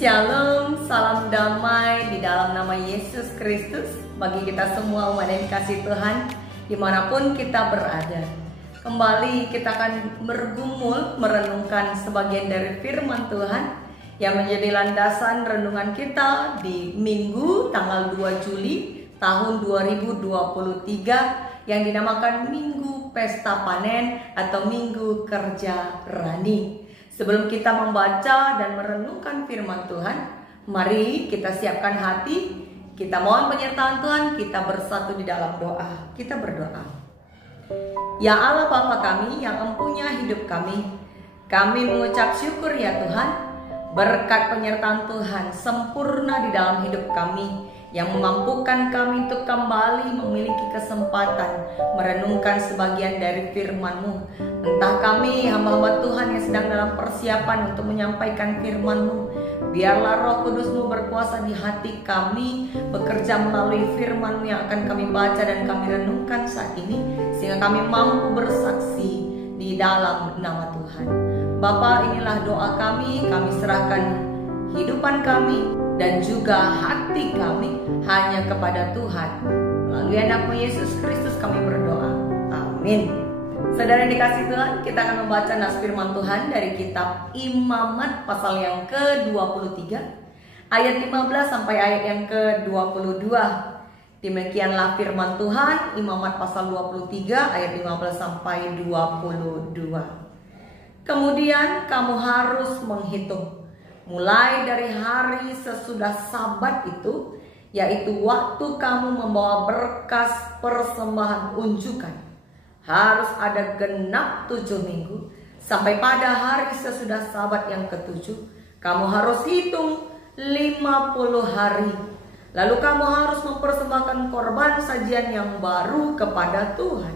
Shalom, salam damai di dalam nama Yesus Kristus bagi kita semua umat yang dikasihi Tuhan dimanapun kita berada. Kembali kita akan bergumul merenungkan sebagian dari firman Tuhan yang menjadi landasan renungan kita di Minggu tanggal 2 Juli tahun 2023 yang dinamakan Minggu Pesta Panen atau Minggu Kerja Rani. Sebelum kita membaca dan merenungkan firman Tuhan, mari kita siapkan hati, kita mohon penyertaan Tuhan, kita bersatu di dalam doa. Kita berdoa. Ya Allah Bapa kami yang empunya hidup kami mengucap syukur ya Tuhan, berkat penyertaan Tuhan sempurna di dalam hidup kami, yang memampukan kami untuk kembali memiliki kesempatan merenungkan sebagian dari firman-Mu. Entah kami hamba-hamba Tuhan yang sedang dalam persiapan untuk menyampaikan firman-Mu, biarlah Roh Kudus-Mu berkuasa di hati kami, bekerja melalui firman-Mu yang akan kami baca dan kami renungkan saat ini, sehingga kami mampu bersaksi di dalam nama Tuhan. Bapa, inilah doa kami serahkan hidupan kami dan juga hati kami hanya kepada Tuhan. Melalui anak-Mu Yesus Kristus kami berdoa. Amin. Saudara yang dikasihi Tuhan, kita akan membaca nas firman Tuhan dari kitab Imamat pasal yang ke-23 ayat 15 sampai ayat yang ke-22. Demikianlah firman Tuhan, Imamat pasal 23 ayat 15 sampai 22. Kemudian kamu harus menghitung mulai dari hari sesudah Sabat itu, yaitu waktu kamu membawa berkas persembahan unjukan. Harus ada genap 7 minggu, sampai pada hari sesudah Sabat yang ke-7. Kamu harus hitung 50 hari. Lalu kamu harus mempersembahkan korban sajian yang baru kepada Tuhan.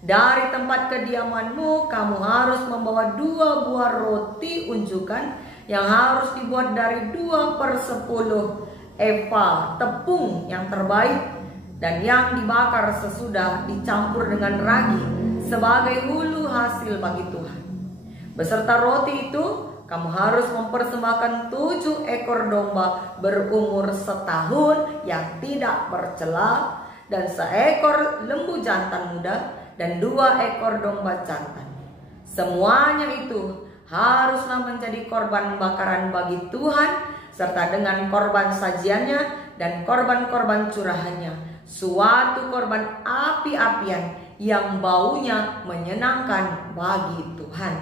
Dari tempat kediamanmu kamu harus membawa 2 buah roti unjukan yang harus dibuat dari 2/10 efa tepung yang terbaik dan yang dibakar sesudah dicampur dengan ragi sebagai hulu hasil bagi Tuhan. Beserta roti itu kamu harus mempersembahkan 7 ekor domba berumur setahun yang tidak bercela dan 1 ekor lembu jantan muda dan 2 ekor domba jantan. Semuanya itu haruslah menjadi korban bakaran bagi Tuhan, serta dengan korban sajiannya dan korban-korban curahannya, suatu korban api-apian yang baunya menyenangkan bagi Tuhan.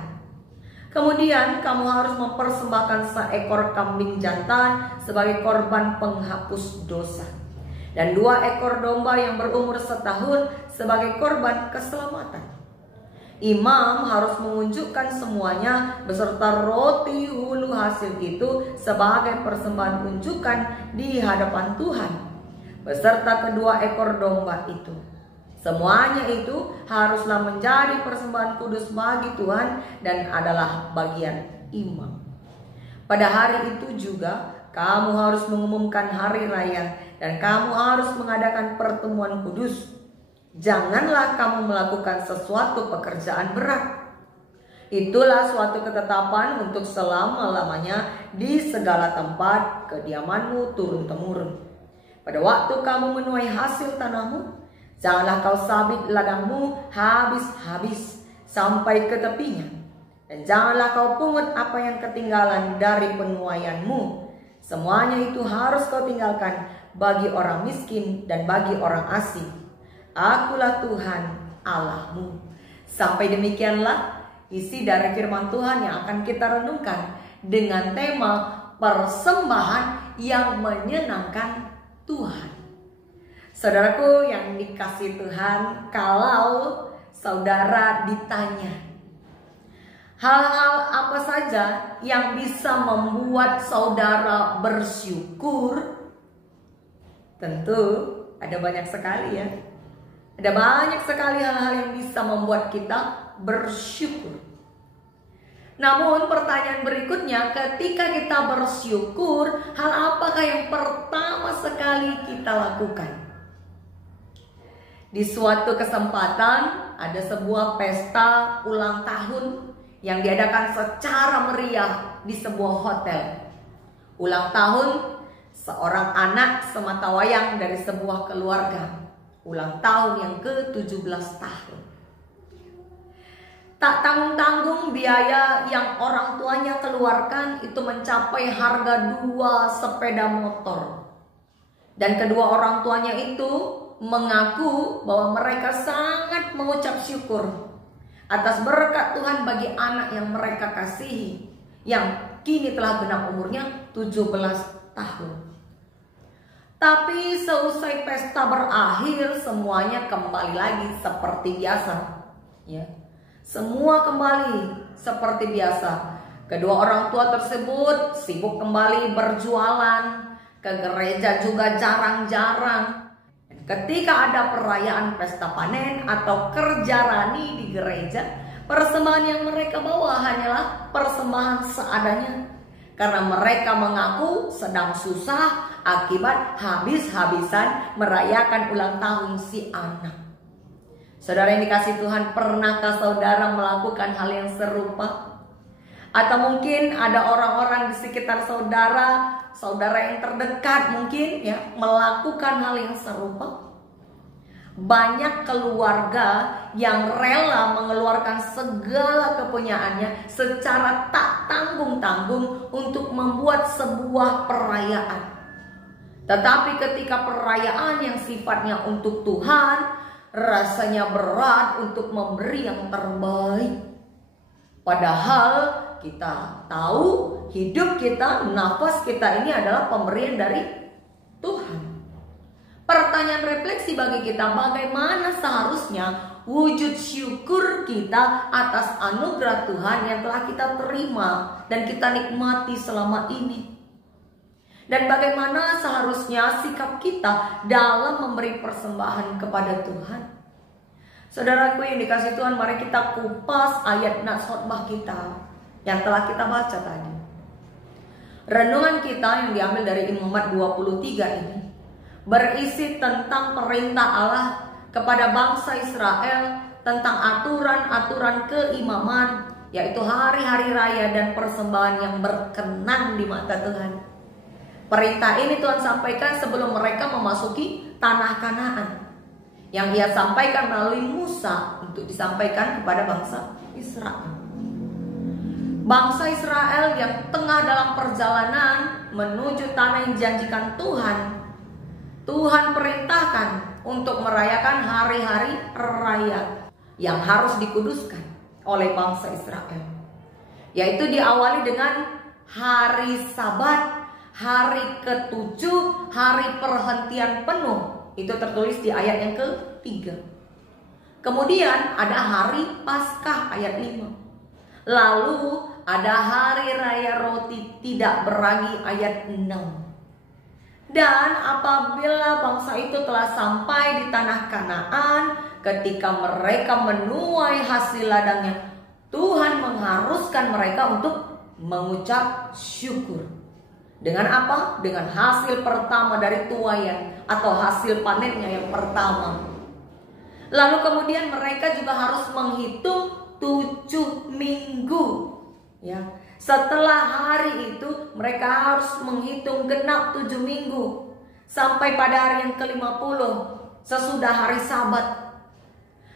Kemudian kamu harus mempersembahkan 1 ekor kambing jantan sebagai korban penghapus dosa, dan 2 ekor domba yang berumur setahun sebagai korban keselamatan. Imam harus menunjukkan semuanya beserta roti hulu hasil itu sebagai persembahan unjukan di hadapan Tuhan, beserta kedua ekor domba itu. Semuanya itu haruslah menjadi persembahan kudus bagi Tuhan dan adalah bagian imam. Pada hari itu juga kamu harus mengumumkan hari raya dan kamu harus mengadakan pertemuan kudus. Janganlah kamu melakukan sesuatu pekerjaan berat. Itulah suatu ketetapan untuk selama-lamanya di segala tempat kediamanmu turun-temurun. Pada waktu kamu menuai hasil tanahmu, janganlah kau sabit ladangmu habis-habis sampai ke tepinya. Dan janganlah kau pungut apa yang ketinggalan dari penuaianmu. Semuanya itu harus kau tinggalkan bagi orang miskin dan bagi orang asing. Akulah Tuhan Allahmu. Sampai demikianlah isi dari firman Tuhan yang akan kita renungkan dengan tema persembahan yang menyenangkan Tuhan. Saudaraku yang dikasihi Tuhan, kalau saudara ditanya hal-hal apa saja yang bisa membuat saudara bersyukur, tentu ada banyak sekali ya. Ada banyak sekali hal-hal yang bisa membuat kita bersyukur. Namun pertanyaan berikutnya, ketika kita bersyukur, hal apakah yang pertama sekali kita lakukan? Di suatu kesempatan ada sebuah pesta ulang tahun yang diadakan secara meriah di sebuah hotel. Ulang tahun seorang anak sematawayang dari sebuah keluarga. Ulang tahun yang ke-17 tahun. Tak tanggung-tanggung biaya yang orang tuanya keluarkan itu mencapai harga 2 sepeda motor. Dan kedua orang tuanya itu mengaku bahwa mereka sangat mengucap syukur atas berkat Tuhan bagi anak yang mereka kasihi, yang kini telah genap umurnya 17 tahun. Tapi seusai pesta berakhir, semuanya kembali lagi seperti biasa. Ya, semua kembali seperti biasa. Kedua orang tua tersebut sibuk kembali berjualan, ke gereja juga jarang-jarang. Ketika ada perayaan pesta panen atau kerja rani di gereja, persembahan yang mereka bawa hanyalah persembahan seadanya. Karena mereka mengaku sedang susah akibat habis-habisan merayakan ulang tahun si anak. Saudara yang dikasihi Tuhan, pernahkah saudara melakukan hal yang serupa? Atau mungkin ada orang-orang di sekitar saudara, saudara yang terdekat mungkin ya melakukan hal yang serupa? Banyak keluarga yang rela mengeluarkan segala kepunyaannya secara tak tanggung-tanggung untuk membuat sebuah perayaan. Tetapi ketika perayaan yang sifatnya untuk Tuhan, rasanya berat untuk memberi yang terbaik. Padahal kita tahu hidup kita, nafas kita ini adalah pemberian dari Tuhan. Pertanyaan refleksi bagi kita, bagaimana seharusnya wujud syukur kita atas anugerah Tuhan yang telah kita terima dan kita nikmati selama ini. Dan bagaimana seharusnya sikap kita dalam memberi persembahan kepada Tuhan. Saudaraku yang dikasihi Tuhan, mari kita kupas ayat nats khotbah kita yang telah kita baca tadi. Renungan kita yang diambil dari Imamat 23 ini berisi tentang perintah Allah kepada bangsa Israel tentang aturan-aturan keimaman, yaitu hari-hari raya dan persembahan yang berkenan di mata Tuhan. Perintah ini Tuhan sampaikan sebelum mereka memasuki tanah Kanaan, yang Ia sampaikan melalui Musa untuk disampaikan kepada bangsa Israel. Bangsa Israel yang tengah dalam perjalanan menuju tanah yang dijanjikan Tuhan, Tuhan perintahkan untuk merayakan hari-hari raya yang harus dikuduskan oleh bangsa Israel, yaitu diawali dengan hari Sabat, hari ke-7, hari perhentian penuh. Itu tertulis di ayat yang ke-3. Kemudian ada hari Paskah ayat 5. Lalu ada hari raya roti tidak beragi ayat 6. Dan apabila bangsa itu telah sampai di tanah Kanaan, ketika mereka menuai hasil ladangnya, Tuhan mengharuskan mereka untuk mengucap syukur. Dengan apa? Dengan hasil pertama dari tuaian atau hasil panennya yang pertama. Lalu kemudian mereka juga harus menghitung 7 minggu. Ya. Setelah hari itu mereka harus menghitung genap 7 minggu sampai pada hari yang ke-50 sesudah hari Sabat.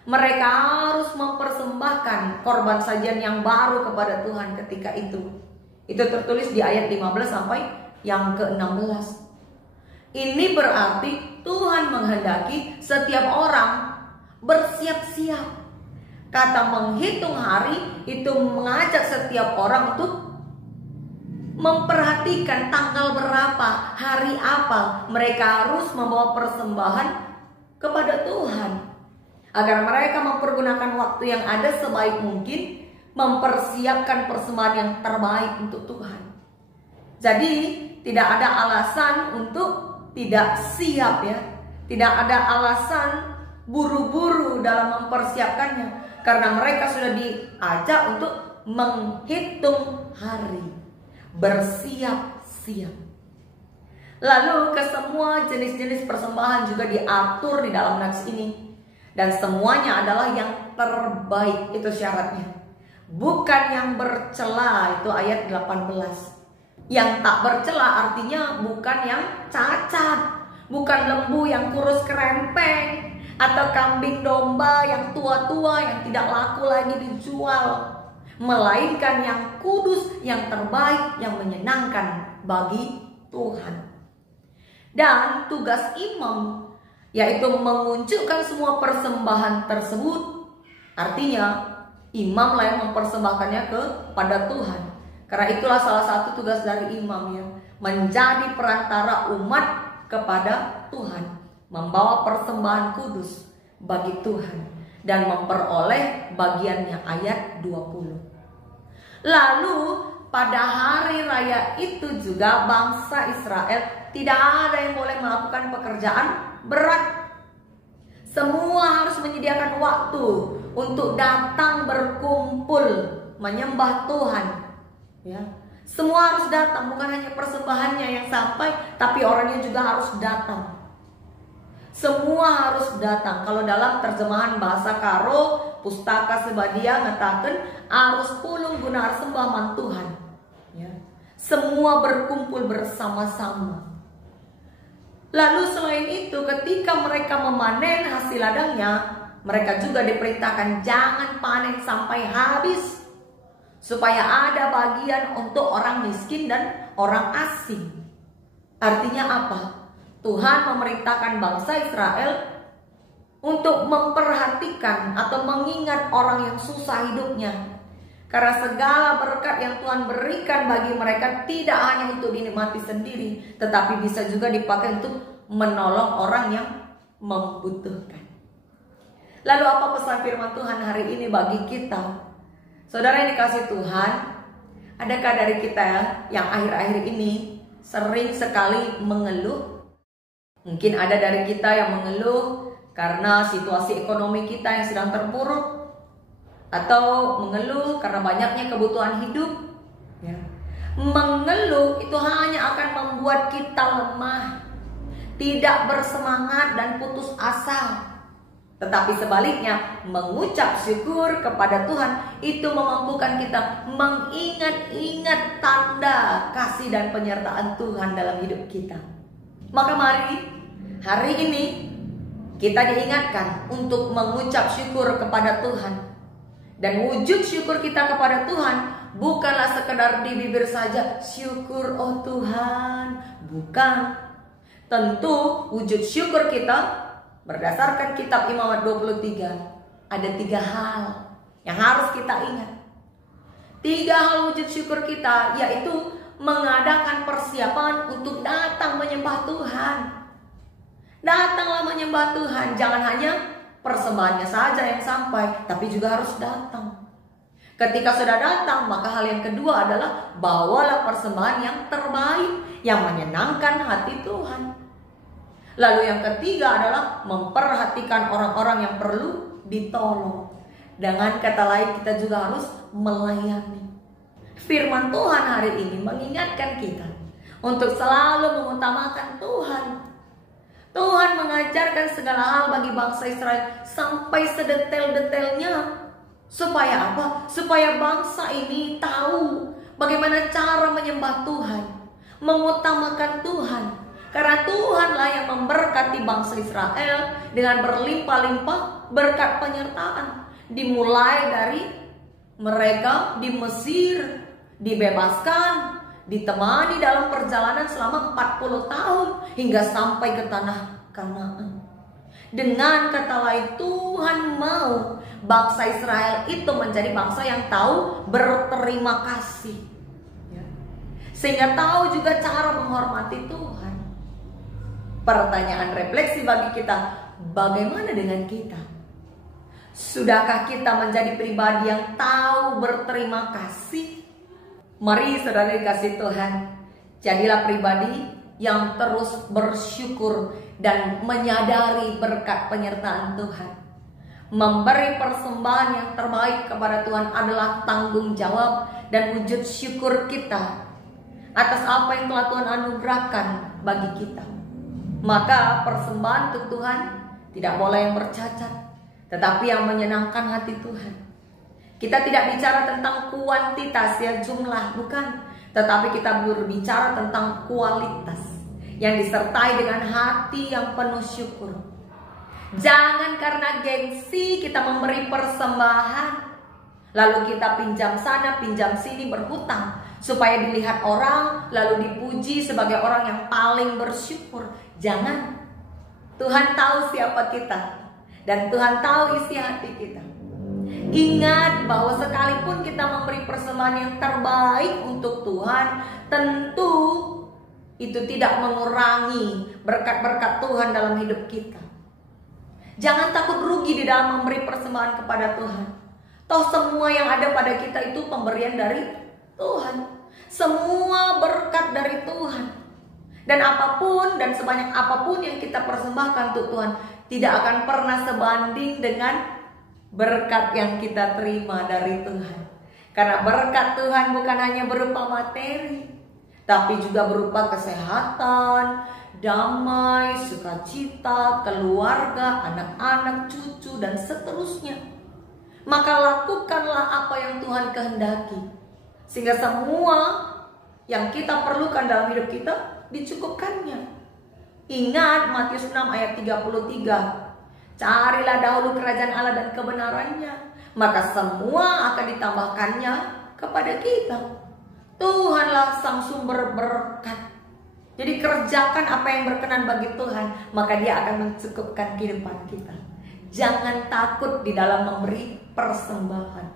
Mereka harus mempersembahkan korban sajian yang baru kepada Tuhan ketika itu. Itu tertulis di ayat 15 sampai yang ke-16. Ini berarti Tuhan menghendaki setiap orang bersiap-siap. Kata menghitung hari itu mengajak setiap orang untuk memperhatikan tanggal berapa, hari apa mereka harus membawa persembahan kepada Tuhan, agar mereka mempergunakan waktu yang ada sebaik mungkin, mempersiapkan persembahan yang terbaik untuk Tuhan. Jadi tidak ada alasan untuk tidak siap ya, tidak ada alasan buru-buru dalam mempersiapkannya. Karena mereka sudah diajak untuk menghitung hari, bersiap-siap. Lalu ke semua jenis-jenis persembahan juga diatur di dalam nats ini. Dan semuanya adalah yang terbaik, itu syaratnya. Bukan yang bercela, itu ayat 18. Yang tak bercela artinya bukan yang cacat, bukan lembu yang kurus kerempeng, atau kambing domba yang tua-tua yang tidak laku lagi dijual, melainkan yang kudus, yang terbaik, yang menyenangkan bagi Tuhan. Dan tugas imam yaitu mengunjukkan semua persembahan tersebut. Artinya imam lah yang mempersembahkannya kepada Tuhan. Karena itulah salah satu tugas dari imam, ya, menjadi perantara umat kepada Tuhan, membawa persembahan kudus bagi Tuhan dan memperoleh bagiannya. Ayat 20. Lalu pada hari raya itu juga bangsa Israel tidak ada yang boleh melakukan pekerjaan berat. Semua harus menyediakan waktu untuk datang berkumpul menyembah Tuhan, ya. Semua harus datang, bukan hanya persembahannya yang sampai, tapi orangnya juga harus datang. Semua harus datang. Kalau dalam terjemahan bahasa Karo, Pustaka Sebadia mengatakan arus pulung guna sembah man Tuhan, ya. Semua berkumpul bersama-sama. Lalu selain itu, ketika mereka memanen hasil ladangnya, mereka juga diperintahkan jangan panen sampai habis, supaya ada bagian untuk orang miskin dan orang asing. Artinya apa? Tuhan memerintahkan bangsa Israel untuk memperhatikan atau mengingat orang yang susah hidupnya. Karena segala berkat yang Tuhan berikan bagi mereka tidak hanya untuk dinikmati sendiri, tetapi bisa juga dipakai untuk menolong orang yang membutuhkan. Lalu apa pesan firman Tuhan hari ini bagi kita? Saudara yang dikasih Tuhan, adakah dari kita yang akhir-akhir ini sering sekali mengeluh? Mungkin ada dari kita yang mengeluh karena situasi ekonomi kita yang sedang terpuruk, atau mengeluh karena banyaknya kebutuhan hidup, ya. Mengeluh itu hanya akan membuat kita lemah, tidak bersemangat dan putus asa. Tetapi sebaliknya, mengucap syukur kepada Tuhan itu memampukan kita mengingat-ingat tanda kasih dan penyertaan Tuhan dalam hidup kita. Maka mari hari ini kita diingatkan untuk mengucap syukur kepada Tuhan. Dan wujud syukur kita kepada Tuhan bukanlah sekedar di bibir saja, syukur oh Tuhan. Bukan. Tentu wujud syukur kita berdasarkan kitab Imamat 23, ada 3 hal yang harus kita ingat. 3 hal wujud syukur kita, yaitu mengadakan persiapan untuk datang menyembah Tuhan. Datanglah menyembah Tuhan, jangan hanya persembahannya saja yang sampai, tapi juga harus datang. Ketika sudah datang, maka hal yang kedua adalah bawalah persembahan yang terbaik, yang menyenangkan hati Tuhan. Lalu yang ketiga adalah memperhatikan orang-orang yang perlu ditolong. Dengan kata lain, kita juga harus melayani. Firman Tuhan hari ini mengingatkan kita untuk selalu mengutamakan Tuhan. Tuhan mengajarkan segala hal bagi bangsa Israel sampai sedetail-detailnya. Supaya apa? Supaya bangsa ini tahu bagaimana cara menyembah Tuhan, mengutamakan Tuhan. Karena Tuhanlah yang memberkati bangsa Israel dengan berlimpah-limpah berkat penyertaan. Dimulai dari mereka di Mesir, dibebaskan, ditemani dalam perjalanan selama 40 tahun hingga sampai ke tanah Kanaan. Dengan kata lain, Tuhan mau bangsa Israel itu menjadi bangsa yang tahu berterima kasih, sehingga tahu juga cara menghormati Tuhan. Pertanyaan refleksi bagi kita, bagaimana dengan kita? Sudahkah kita menjadi pribadi yang tahu berterima kasih? Mari saudara dikasih Tuhan, jadilah pribadi yang terus bersyukur dan menyadari berkat penyertaan Tuhan. Memberi persembahan yang terbaik kepada Tuhan adalah tanggung jawab dan wujud syukur kita atas apa yang telah Tuhan anugerahkan bagi kita. Maka persembahan untuk Tuhan tidak boleh yang bercacat, tetapi yang menyenangkan hati Tuhan. Kita tidak bicara tentang kuantitas, ya, jumlah, bukan. tetapi kita berbicara tentang kualitas yang disertai dengan hati yang penuh syukur. Jangan karena gengsi kita memberi persembahan, lalu kita pinjam sana, pinjam sini, berhutang supaya dilihat orang, lalu dipuji sebagai orang yang paling bersyukur. Jangan. Tuhan tahu siapa kita, dan Tuhan tahu isi hati kita. Ingat bahwa sekalipun kita memberi persembahan yang terbaik untuk Tuhan, tentu itu tidak mengurangi berkat-berkat Tuhan dalam hidup kita. Jangan takut rugi di dalam memberi persembahan kepada Tuhan. Toh semua yang ada pada kita itu pemberian dari Tuhan. Semua berkat dari Tuhan. Dan apapun dan sebanyak apapun yang kita persembahkan untuk Tuhan tidak akan pernah sebanding dengan berkat yang kita terima dari Tuhan. Karena berkat Tuhan bukan hanya berupa materi, tapi juga berupa kesehatan, damai, sukacita, keluarga, anak-anak, cucu, dan seterusnya. Maka lakukanlah apa yang Tuhan kehendaki, sehingga semua yang kita perlukan dalam hidup kita dicukupkannya. Ingat Matius 6 ayat 33. Carilah dahulu kerajaan Allah dan kebenarannya, maka semua akan ditambahkannya kepada kita. Tuhanlah sang sumber berkat. Jadi kerjakan apa yang berkenan bagi Tuhan, maka Dia akan mencukupkan kehidupan kita. Jangan takut di dalam memberi persembahan,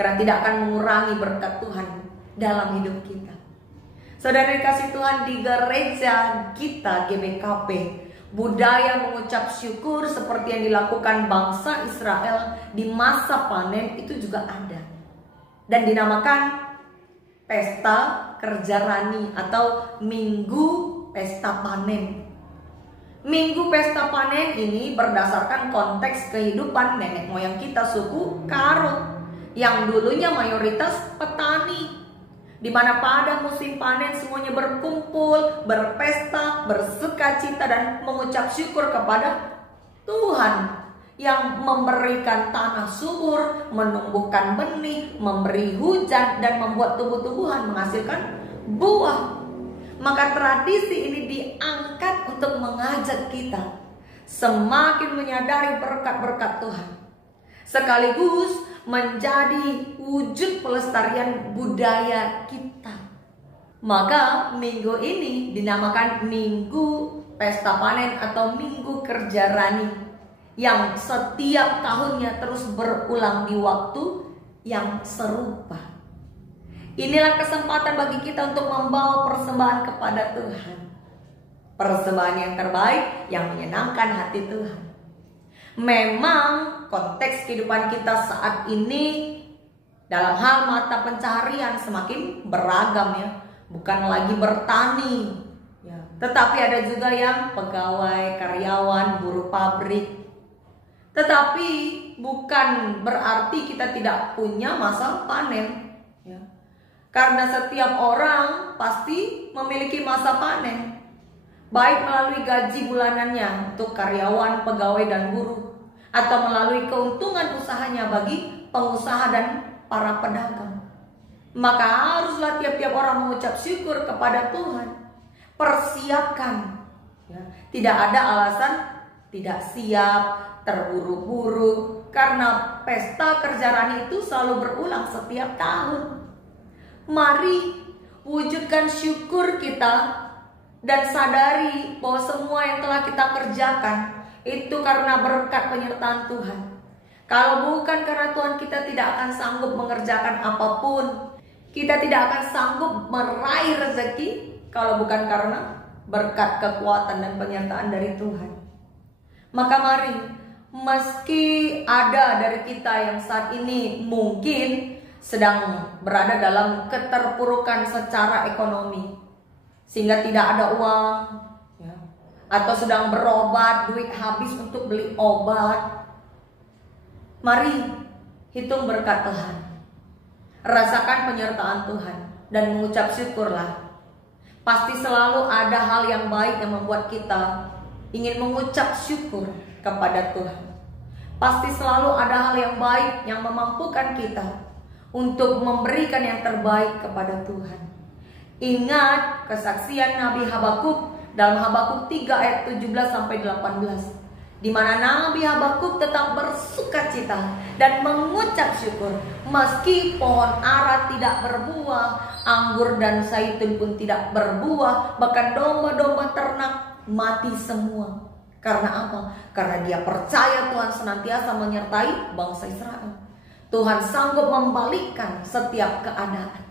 karena tidak akan mengurangi berkat Tuhan dalam hidup kita. Saudara dikasih Tuhan, di gereja kita GBKP, budaya mengucap syukur seperti yang dilakukan bangsa Israel di masa panen itu juga ada. Dan dinamakan Pesta Kerja Rani atau Minggu Pesta Panen. Minggu Pesta Panen ini berdasarkan konteks kehidupan nenek moyang kita, suku Karo, yang dulunya mayoritas petani, di mana pada musim panen semuanya berkumpul, berpesta, bersukacita, dan mengucap syukur kepada Tuhan yang memberikan tanah subur, menumbuhkan benih, memberi hujan, dan membuat tumbuh-tumbuhan menghasilkan buah. Maka tradisi ini diangkat untuk mengajak kita semakin menyadari berkat-berkat Tuhan, sekaligus menjadi wujud pelestarian budaya kita. Maka minggu ini dinamakan Minggu Pesta Panen atau Minggu Kerja Rani, yang setiap tahunnya terus berulang di waktu yang serupa. Inilah kesempatan bagi kita untuk membawa persembahan kepada Tuhan. Persembahan yang terbaik yang menyenangkan hati Tuhan. Memang konteks kehidupan kita saat ini dalam hal mata pencaharian semakin beragam ya. Bukan lagi bertani ya, tetapi ada juga yang pegawai, karyawan, buruh pabrik. Tetapi bukan berarti kita tidak punya masa panen ya. Karena setiap orang pasti memiliki masa panen, baik melalui gaji bulanannya untuk karyawan, pegawai, dan buruh, atau melalui keuntungan usahanya bagi pengusaha dan para pedagang. Maka haruslah tiap-tiap orang mengucap syukur kepada Tuhan. Persiapkan ya. Tidak ada alasan tidak siap, terburu-buru, karena pesta kerja rani itu selalu berulang setiap tahun. Mari wujudkan syukur kita dan sadari bahwa semua yang telah kita kerjakan itu karena berkat penyertaan Tuhan. Kalau bukan karena Tuhan, kita tidak akan sanggup mengerjakan apapun. Kita tidak akan sanggup meraih rezeki kalau bukan karena berkat, kekuatan, dan penyertaan dari Tuhan. Maka mari, meski ada dari kita yang saat ini mungkin sedang berada dalam keterpurukan secara ekonomi, sehingga tidak ada uang ya, atau sedang berobat, duit habis untuk beli obat, mari hitung berkat Tuhan, rasakan penyertaan Tuhan, dan mengucap syukurlah. Pasti selalu ada hal yang baik yang membuat kita ingin mengucap syukur kepada Tuhan. Pasti selalu ada hal yang baik yang memampukan kita untuk memberikan yang terbaik kepada Tuhan. Ingat kesaksian Nabi Habakuk dalam Habakuk 3 ayat 17 sampai 18, di mana Nabi Habakuk tetap bersukacita dan mengucap syukur meski pohon ara tidak berbuah, anggur dan zaitun pun tidak berbuah, bahkan domba-domba ternak mati semua. Karena apa? Karena dia percaya Tuhan senantiasa menyertai bangsa Israel. Tuhan sanggup membalikkan setiap keadaan.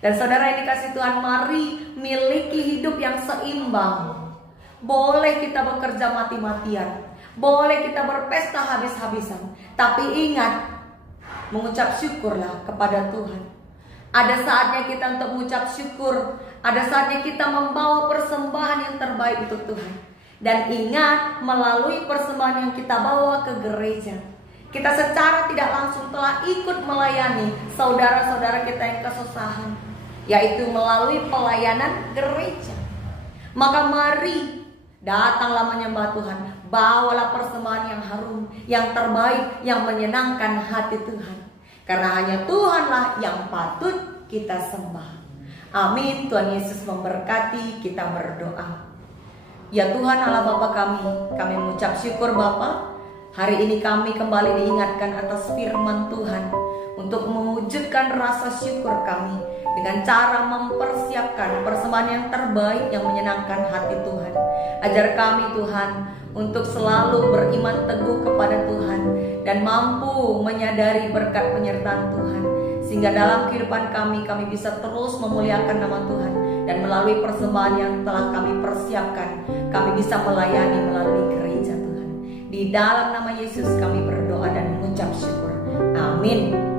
Dan saudara yang dikasih Tuhan, mari miliki hidup yang seimbang. Boleh kita bekerja mati-matian, boleh kita berpesta habis-habisan, tapi ingat, mengucap syukurlah kepada Tuhan. Ada saatnya kita untuk mengucap syukur, ada saatnya kita membawa persembahan yang terbaik untuk Tuhan. Dan ingat, melalui persembahan yang kita bawa ke gereja, kita secara tidak langsung telah ikut melayani saudara-saudara kita yang kesusahan, yaitu melalui pelayanan gereja. Maka mari datanglah menyembah Tuhan, bawalah persembahan yang harum, yang terbaik, yang menyenangkan hati Tuhan. Karena hanya Tuhanlah yang patut kita sembah. Amin. Tuhan Yesus memberkati. Kita berdoa. Ya Tuhan Allah Bapa kami mengucap syukur Bapa. Hari ini kami kembali diingatkan atas firman Tuhan untuk mewujudkan rasa syukur kami dengan cara mempersiapkan persembahan yang terbaik yang menyenangkan hati Tuhan. Ajar kami Tuhan untuk selalu beriman teguh kepada Tuhan dan mampu menyadari berkat penyertaan Tuhan, sehingga dalam kehidupan kami bisa terus memuliakan nama Tuhan. Dan melalui persembahan yang telah kami persiapkan, kami bisa melayani melalui gereja Tuhan. Di dalam nama Yesus kami berdoa dan mengucap syukur. Amin.